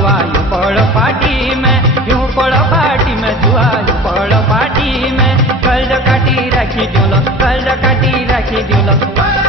जुआयु पड़ पार्टी में, यूं पड़ पार्टी में, जुआयु पड़ पार्टी में। कर्ज काटी राखी दिलो, कर्ज काटी राखी दिलो।